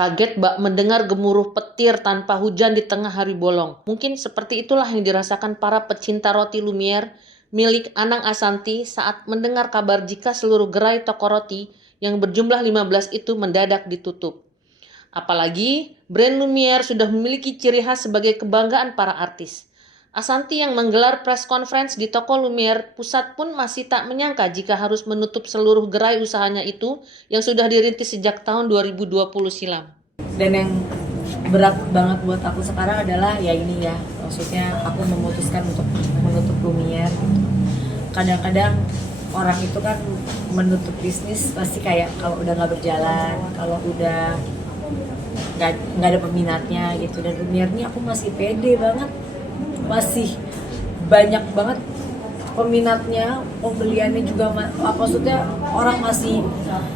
Kaget bak mendengar gemuruh petir tanpa hujan di tengah hari bolong. Mungkin seperti itulah yang dirasakan para pecinta roti Lumiere milik Anang Assanti saat mendengar kabar jika seluruh gerai toko roti yang berjumlah 15 itu mendadak ditutup. Apalagi brand Lumiere sudah memiliki ciri khas sebagai kebanggaan para artis. Assanti yang menggelar press conference di toko Lumiere Pusat pun masih tak menyangka jika harus menutup seluruh gerai usahanya itu yang sudah dirintis sejak tahun 2020 silam. Dan yang berat banget buat aku sekarang adalah ya ini ya, maksudnya aku memutuskan untuk menutup Lumiere. Kadang-kadang orang itu kan menutup bisnis pasti kayak kalau udah nggak berjalan, kalau udah nggak ada peminatnya gitu. Dan Lumiere ini aku masih pede banget, masih banyak banget peminatnya, pembeliannya juga maksudnya orang masih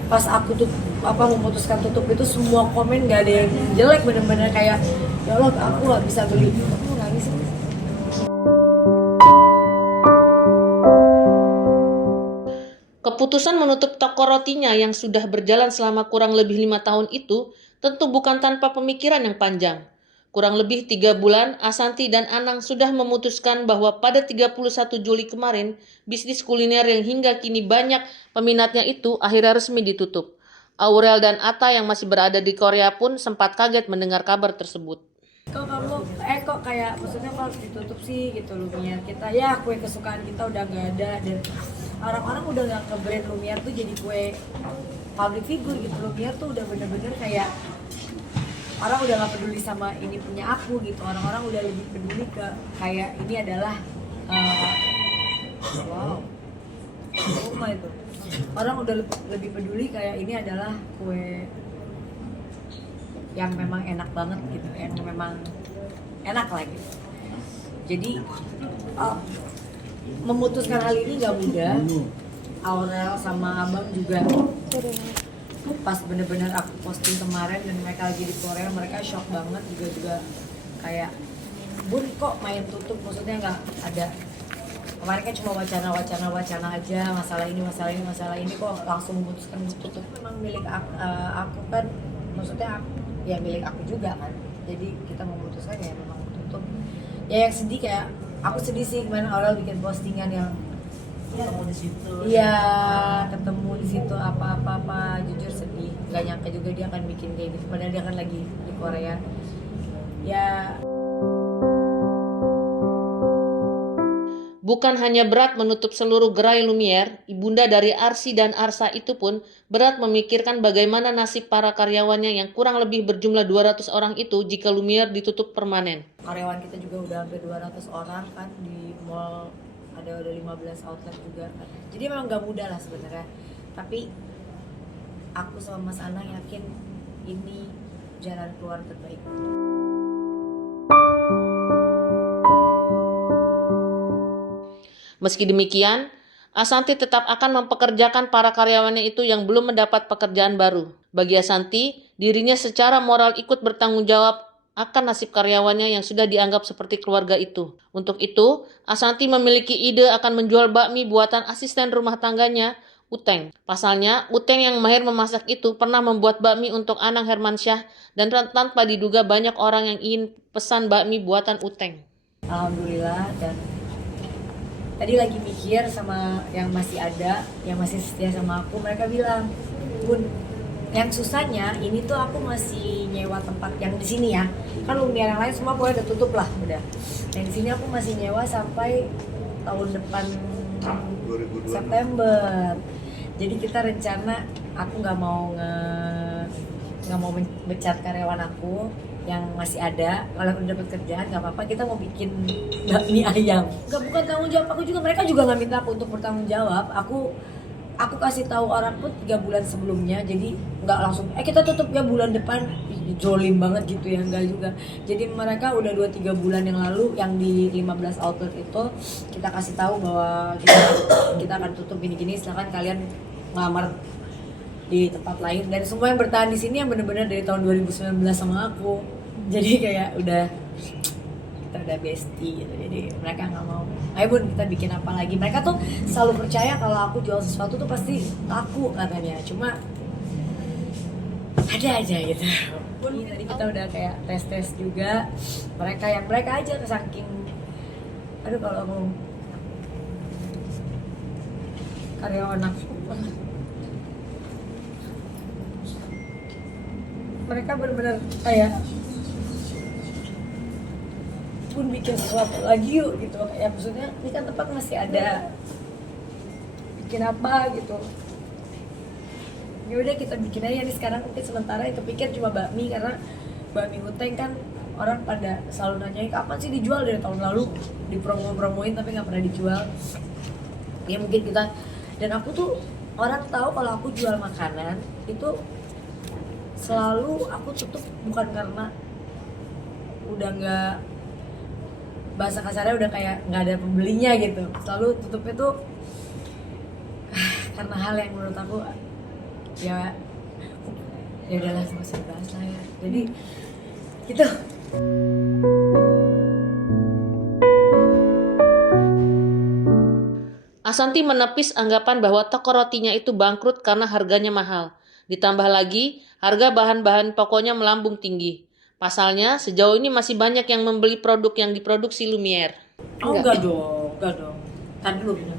pas aku tuh memutuskan tutup itu semua komen nggak ada yang jelek, bener-bener kayak ya Allah aku nggak bisa beli. Aku nangis. Keputusan menutup toko rotinya yang sudah berjalan selama kurang lebih 5 tahun itu tentu bukan tanpa pemikiran yang panjang. Kurang lebih 3 bulan, Assanti dan Anang sudah memutuskan bahwa pada 31 Juli kemarin, bisnis kuliner yang hingga kini banyak peminatnya itu akhirnya resmi ditutup. Aurel dan Atta yang masih berada di Korea pun sempat kaget mendengar kabar tersebut. Kok kayak maksudnya kok harus ditutup sih gitu Lumiere kita, ya kue kesukaan kita udah nggak ada dan orang-orang udah nggak ke brand Lumiere tuh jadi kue public figure gitu. Lumiere tuh udah bener-bener kayak orang udah nggak peduli sama ini punya aku gitu, orang-orang udah lebih peduli ke kayak ini adalah wow rumah itu, orang udah lebih peduli kayak ini adalah kue yang memang enak banget gitu, yang memang enak lah gitu. Jadi memutuskan hal ini nggak mudah. Aurel sama Abang juga pas bener-bener aku posting kemarin dan mereka lagi di Korea, mereka shock banget juga kayak Bun kok main tutup, maksudnya nggak ada kemarin kan cuma wacana aja masalah ini kok langsung memutuskan tutup. Memang milik aku kan, maksudnya ya milik aku juga kan, jadi kita memutuskan ya memang tutup. Ya yang sedih kayak aku sedih sih kemarin Aurel bikin postingan yang ketemu di situ. Iya, ketemu di situ apa jujur sedih. Gak nyangka juga dia akan bikin kayak gitu padahal dia kan lagi di Korea. Ya Bukan hanya berat menutup seluruh gerai Lumiere, ibunda dari Arsi dan Arsa itu pun berat memikirkan bagaimana nasib para karyawannya yang kurang lebih berjumlah 200 orang itu jika Lumiere ditutup permanen. karyawan kita juga udah hampir 200 orang kan, di mall ada udah 15 outlet juga kan. Jadi memang gak mudah lah sebenarnya. Tapi aku sama Mas Anang yakin ini jalan keluar terbaik. Meski demikian, Assanti tetap akan mempekerjakan para karyawannya itu yang belum mendapat pekerjaan baru. Bagi Assanti, dirinya secara moral ikut bertanggung jawab akan nasib karyawannya yang sudah dianggap seperti keluarga itu. Untuk itu, Assanti memiliki ide akan menjual bakmi buatan asisten rumah tangganya, Uteng. Pasalnya, Uteng yang mahir memasak itu pernah membuat bakmi untuk Anang Hermansyah dan tanpa diduga banyak orang yang ingin pesan bakmi buatan Uteng. Alhamdulillah. Dan tadi lagi mikir sama yang masih ada, yang masih setia sama aku, mereka bilang, Bun, yang susahnya ini tuh aku masih nyewa tempat yang di sini ya. Kan Lumiere yang lain semua boleh udah tutup lah, udah. Yang di sini aku masih nyewa sampai tahun depan 2022. September. Jadi kita rencana aku nggak mau mencat karyawan aku yang masih ada. Kalau udah dapat kerjaan nggak apa-apa, kita mau bikin bakmi ayam. Nggak, bukan tanggung jawab aku juga, mereka juga nggak minta aku untuk bertanggung jawab. Aku kasih tahu orang pun 3 bulan sebelumnya, jadi nggak langsung kita tutup ya bulan depan. Jolim banget gitu ya, enggak juga. Jadi mereka udah 2-3 bulan yang lalu yang di 15 outlet itu kita kasih tahu bahwa kita akan tutup gini-gini, silakan kalian ngelamar di tempat lain. Dan semua yang bertahan di sini yang benar-benar dari tahun 2019 sama aku, jadi kayak udah kita udah bestie gitu. Jadi mereka nggak mau, ayo Bun kita bikin apa lagi. Mereka tuh selalu percaya kalau aku jual sesuatu tuh pasti laku katanya, cuma ada aja gitu Iya, tadi kita udah kayak tes juga. Mereka aja saking aduh kalau aku karyawan aku mereka benar-benar kayak pun bikin sesuatu lagi yuk gitu, kayak maksudnya ini kan tempat masih ada, bikin apa gitu, ya udah kita bikin aja nih sekarang. Mungkin sementara yang kepikir cuma bakmi, karena bakmi Uteng kan orang pada selalu nanyain kapan sih dijual, dari tahun lalu dipromoin tapi nggak pernah dijual. Ya mungkin kita, dan aku tuh orang tahu kalau aku jual makanan itu selalu aku tutup bukan karena udah nggak, bahasa kasarnya udah kayak nggak ada pembelinya gitu, selalu tutupnya tuh karena hal yang menurut aku ya udahlah nggak usah dibahas lah ya. Jadi gitu. Asanti menepis anggapan bahwa toko rotinya itu bangkrut karena harganya mahal. Ditambah lagi, harga bahan-bahan pokoknya melambung tinggi. Pasalnya, sejauh ini masih banyak yang membeli produk yang diproduksi Lumiere. Oh enggak dong. Tadi dulu bener.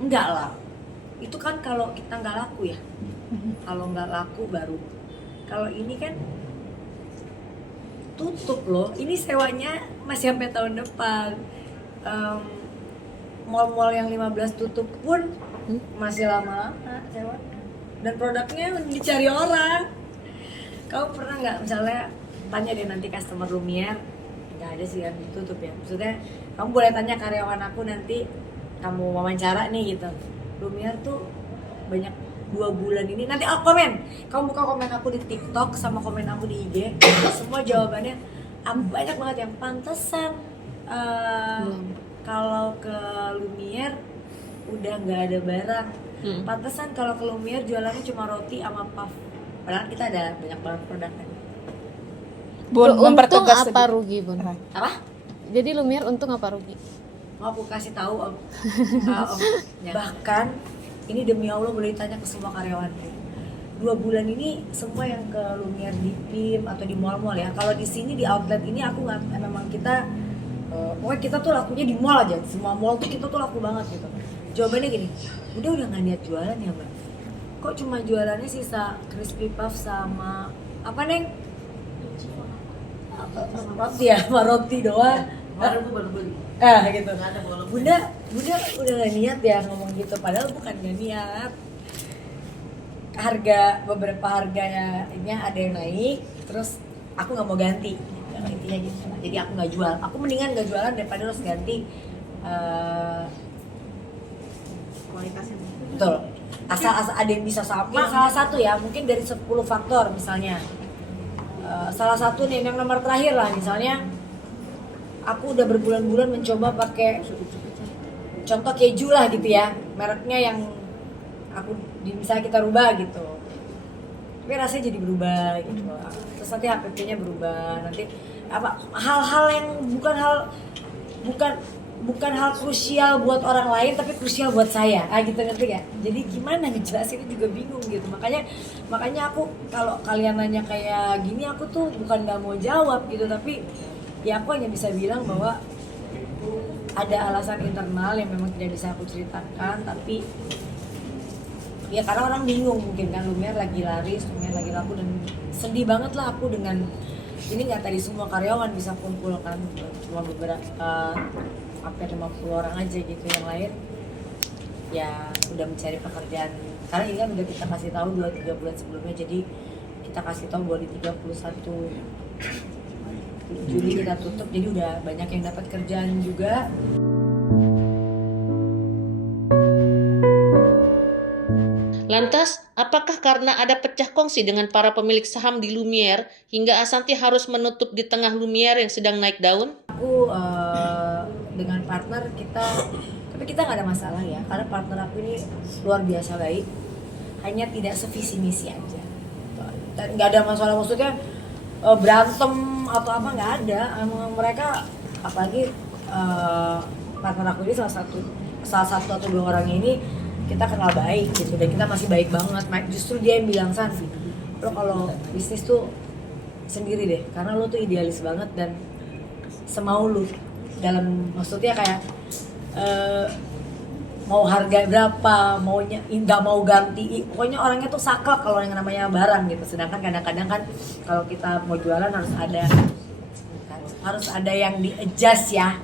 Enggak lah. Itu kan kalau kita nggak laku ya. Kalau nggak laku baru. Kalau ini kan tutup loh. Ini sewanya masih sampai tahun depan. Mall-mall yang 15 tutup pun masih lama-lama sewanya. Dan produknya dicari orang. Kamu pernah nggak misalnya tanya deh nanti customer Lumiere, nggak ada sih yang ditutup ya. Maksudnya kamu boleh tanya karyawan aku nanti kamu wawancara nih gitu. Lumiere tuh banyak 2 bulan ini, nanti aku komen. Kamu buka komen aku di TikTok sama komen aku di IG, semua jawabannya banyak banget yang pantesan. Kalau ke Lumiere udah nggak ada barang. Pantesan kalau ke Lumiere jualannya cuma roti sama puff. Padahal kita ada banyak banget produk kan. Bun, Untung mempertegas apa sedikit. rugi, Bun? Apa? Jadi Lumiere untung apa rugi? Mau aku kasih tahu Om. Om. Bahkan ini demi Allah boleh ditanya ke semua karyawanku. 2 bulan ini semua yang ke Lumiere di PIM atau di mall-mall ya. Kalau di sini di outlet ini aku nggak, memang kita pokoknya kita tuh lakunya di mall aja. Semua mall tuh kita tuh laku banget gitu. Jawabannya gini, udah nggak niat jualan ya Mbak? Kok cuma jualannya sisa crispy puff sama apa Neng? Roti ya, sama roti doang. Baru beli. Gitu. Bunda udah gak niat ya ngomong gitu, padahal bukan gak niat. Beberapa harganya ada yang naik, terus aku nggak mau ganti. Intinya gitu. Jadi aku nggak jual. Aku mendingan nggak jualan daripada harus ganti. Kualitasnya. Betul. Asal ada yang bisa sama. Salah satu ya, mungkin dari 10 faktor misalnya. Salah satu nih yang nomor terakhir lah, misalnya aku udah berbulan-bulan mencoba pakai contoh keju lah gitu ya, mereknya yang aku misalnya kita rubah gitu, tapi rasanya jadi berubah gitu. Terus nanti HPP-nya berubah, nanti apa hal-hal yang bukan hal krusial buat orang lain tapi krusial buat saya, gitu, ngerti gak? Jadi gimana ngejelasinnya juga bingung gitu. Makanya aku kalau kalian nanya kayak gini, aku tuh bukan nggak mau jawab gitu, tapi ya aku hanya bisa bilang bahwa ada alasan internal yang memang tidak bisa aku ceritakan. Tapi ya karena orang bingung mungkin kan, Lumiere lagi laris, Lumiere lagi laku, dan sedih banget lah aku dengan ini. Nggak tadi semua karyawan bisa kumpul kan, cuma beberapa hampir 50 orang aja gitu, yang lain ya udah mencari pekerjaan. Karena ini kan udah kita kasih tahu 2-3 bulan sebelumnya, jadi kita kasih tahu bahwa di 31 Juli kita tutup, jadi udah banyak yang dapat kerjaan juga. Lantas, apakah karena ada pecah kongsi dengan para pemilik saham di Lumiere hingga Asanti harus menutup di tengah Lumiere yang sedang naik daun? Aku dengan partner tapi kita nggak ada masalah ya, karena partner aku ini luar biasa baik, hanya tidak sevisi misi aja. Dan nggak ada masalah, maksudnya berantem atau apa, nggak ada. Mereka apalagi partner aku ini salah satu atau 2 orang ini kita kenal baik gitu dan kita masih baik banget. Justru dia yang bilang, San, lo kalau bisnis tuh sendiri deh, karena lo tuh idealis banget dan semau lu, dalam maksudnya kayak mau harga berapa, maunya nggak mau ganti, pokoknya orangnya tuh saklek kalau yang namanya barang gitu. Sedangkan kadang-kadang kan kalau kita mau jualan harus ada yang di adjust ya.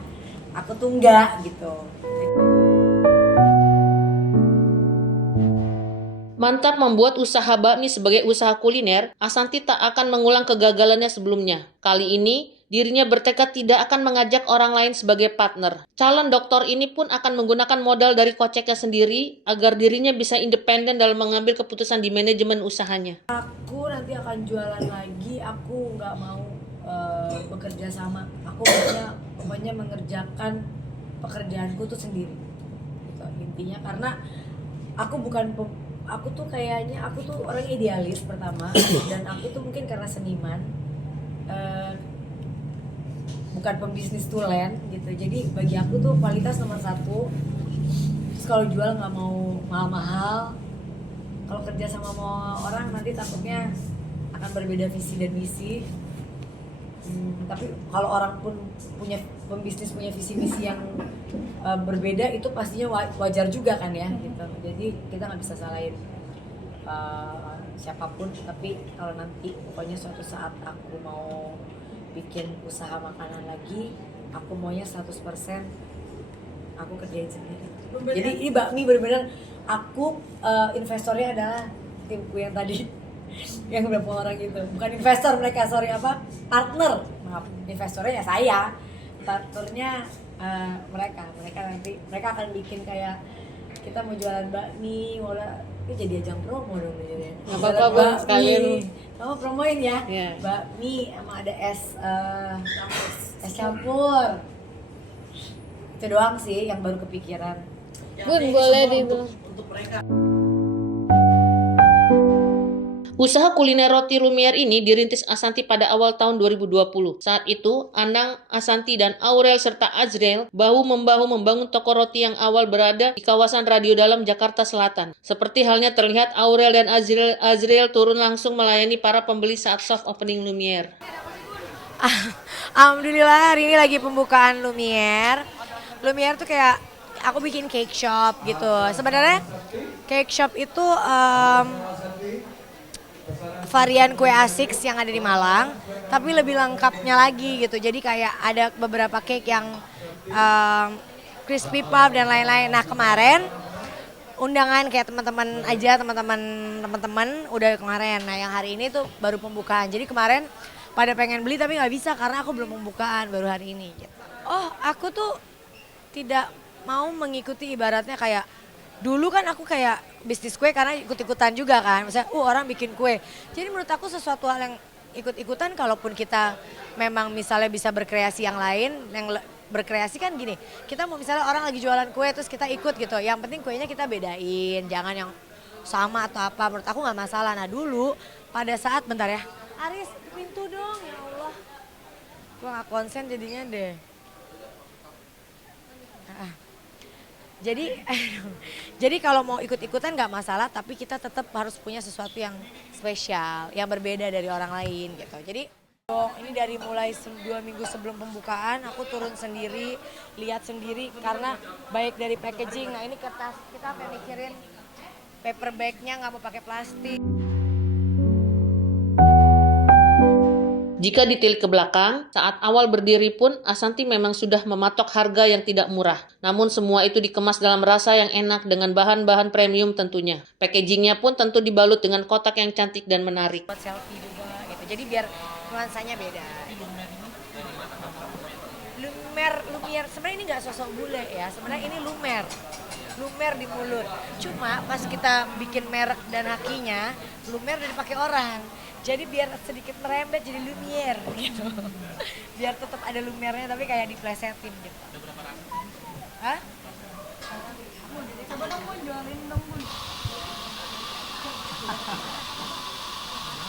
Aku tuh enggak gitu. Mantap membuat usaha bakmi sebagai usaha kuliner, Asanti tak akan mengulang kegagalannya sebelumnya. Kali ini, dirinya bertekad tidak akan mengajak orang lain sebagai partner. Calon doktor ini pun akan menggunakan modal dari koceknya sendiri agar dirinya bisa independen dalam mengambil keputusan di manajemen usahanya. Aku nanti akan jualan lagi, aku nggak mau bekerja sama. Aku pokoknya mengerjakan pekerjaanku tuh sendiri. Gitu, intinya karena aku tuh orang idealis pertama dan aku tuh mungkin karena seniman bukan pembisnis tulen gitu. Jadi bagi aku tuh kualitas nomor satu. Terus kalau jual nggak mau mahal-mahal. Kalau kerja sama orang nanti takutnya akan berbeda visi dan misi. Tapi kalau orang pun punya visi misi yang berbeda, itu pastinya wajar juga kan ya gitu. Jadi kita nggak bisa salahin siapapun. Tapi kalau nanti pokoknya suatu saat aku mau bikin usaha makanan lagi, aku maunya 100% aku kerjain sendiri. Jadi ini bakmi benar-benar aku investornya adalah timku yang tadi yang berapa orang itu, bukan investor mereka, partner, maaf, investornya ya saya, partnernya mereka nanti akan bikin kayak kita mau jualan bakmi, ini jadi ajang promo dong jadinya. Nggak apa-apa Bang, sekalian kamu promoin ya, yeah. Bakmi sama ada es campur, itu doang sih yang baru kepikiran. Bun, boleh dibilang untuk mereka. Usaha kuliner roti Lumiere ini dirintis Asanti pada awal tahun 2020. Saat itu, Anang, Asanti, dan Aurel serta Azriel bahu-membahu membangun toko roti yang awal berada di kawasan Radio Dalam, Jakarta Selatan. Seperti halnya terlihat Aurel dan Azriel turun langsung melayani para pembeli saat soft opening Lumiere. Alhamdulillah hari ini lagi pembukaan Lumiere. Lumiere tuh kayak aku bikin cake shop gitu. Sebenarnya cake shop itu varian kue ASICS yang ada di Malang, tapi lebih lengkapnya lagi gitu. Jadi kayak ada beberapa cake yang crispy puff dan lain-lain. Nah kemarin undangan kayak teman-teman udah kemarin. Nah yang hari ini tuh baru pembukaan. Jadi kemarin pada pengen beli tapi nggak bisa karena aku belum pembukaan, baru hari ini. Gitu. Oh aku tuh tidak mau mengikuti ibaratnya kayak dulu kan aku kayak bisnis kue karena ikut-ikutan juga kan. Misalnya orang bikin kue. Jadi menurut aku sesuatu hal yang ikut-ikutan, kalaupun kita memang misalnya bisa berkreasi yang lain, yang berkreasi kan gini. Kita mau misalnya orang lagi jualan kue terus kita ikut gitu. Yang penting kuenya kita bedain, jangan yang sama atau apa. Menurut aku nggak masalah. Nah dulu pada saat bentar ya. Aris pintu dong ya Allah. Gue nggak konsen jadinya deh. Jadi kalau mau ikut-ikutan nggak masalah, tapi kita tetap harus punya sesuatu yang spesial, yang berbeda dari orang lain gitu. Jadi ini dari mulai 2 minggu sebelum pembukaan aku turun sendiri, lihat sendiri karena baik dari packaging. Nah ini kertas kita apa mikirin paper bagnya nggak mau pakai plastik. Jika ditilik ke belakang, saat awal berdiri pun Asanti memang sudah mematok harga yang tidak murah. Namun semua itu dikemas dalam rasa yang enak dengan bahan-bahan premium tentunya. Packagingnya pun tentu dibalut dengan kotak yang cantik dan menarik. Buat selfie juga gitu. Jadi biar nuansanya beda. Lumiere. Sebenarnya ini nggak sosok bule ya. Sebenarnya ini Lumiere di mulut. Cuma pas kita bikin merek dan hakinya, Lumiere udah dipakai orang. Jadi biar sedikit merembet jadi Lumiere gitu. Biar tetap ada Lumiere-nya tapi kayak diplesetin gitu. Hah? Coba dong Bun, jualin dong Bun.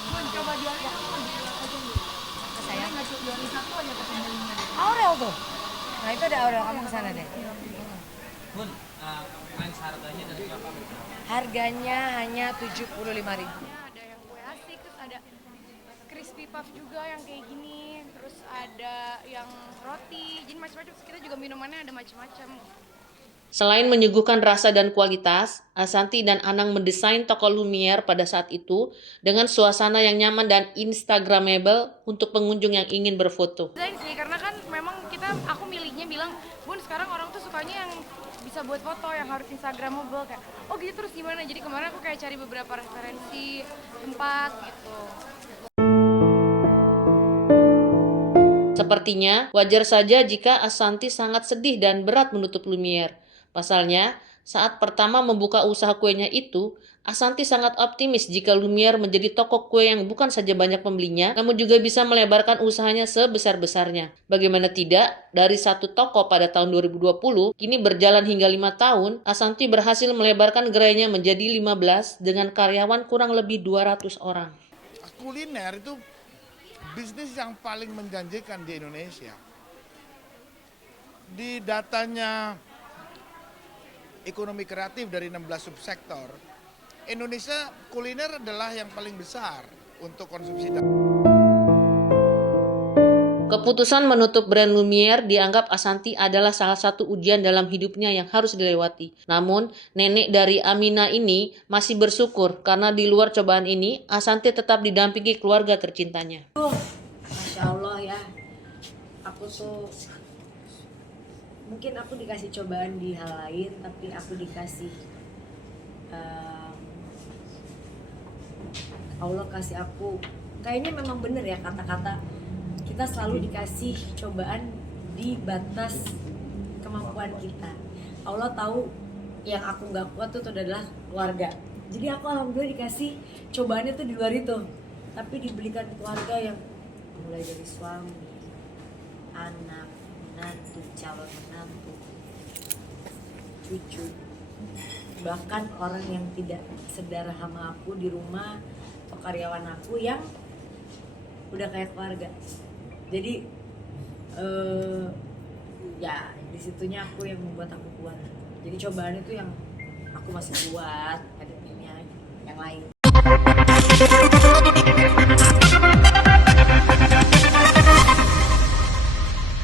Bun, coba jualin dong Bun. Saya nggak jualin satu aja ke pembelinya. Aurel tuh. Nah itu ada Aurel, kamu kesana deh. Bun, range harganya dari berapa? Harganya hanya 75.000. Ada yang kue asik, terus ada crispy puff juga yang kayak gini, terus ada yang roti, jadi macam-macam. Kita juga minumannya ada macam-macam. Selain menyuguhkan rasa dan kualitas, Asanti dan Anang mendesain toko Lumiere pada saat itu dengan suasana yang nyaman dan instagramable untuk pengunjung yang ingin berfoto. Desain sih, karena kan memang aku milihnya bilang, Bun sekarang orang tuh sukanya yang bisa buat foto, yang harus instagramable kayak, oh gitu terus gimana? Jadi kemarin aku kayak cari beberapa referensi tempat gitu. Sepertinya wajar saja jika Asanti sangat sedih dan berat menutup Lumiere. Pasalnya, saat pertama membuka usaha kuenya itu, Asanti sangat optimis jika Lumiere menjadi toko kue yang bukan saja banyak pembelinya, namun juga bisa melebarkan usahanya sebesar-besarnya. Bagaimana tidak, dari satu toko pada tahun 2020, kini berjalan hingga 5 tahun, Asanti berhasil melebarkan gerainya menjadi 15 dengan karyawan kurang lebih 200 orang. Kuliner itu bisnis yang paling menjanjikan di Indonesia. Di datanya ekonomi kreatif dari 16 subsektor, Indonesia kuliner adalah yang paling besar untuk konsumsi. Keputusan menutup brand Lumiere dianggap Asanti adalah salah satu ujian dalam hidupnya yang harus dilewati. Namun, nenek dari Amina ini masih bersyukur karena di luar cobaan ini, Asanti tetap didampingi keluarga tercintanya. Masya Allah ya, aku tuh mungkin aku dikasih cobaan di hal lain, tapi aku dikasih Allah kasih aku, kayaknya memang bener ya kata-kata kita selalu dikasih cobaan di batas kemampuan kita. Allah tahu yang aku nggak kuat tuh adalah keluarga. Jadi aku alhamdulillah dikasih cobaannya tuh di luar itu, tapi diberikan keluarga yang mulai dari suami, anak, menantu, calon menantu, cucu, bahkan orang yang tidak sedara sama aku di rumah atau karyawan aku yang udah kayak keluarga. Jadi ya disitunya aku yang membuat aku kuat. Jadi cobaan itu yang aku masih kuat, hadapinnya yang lain.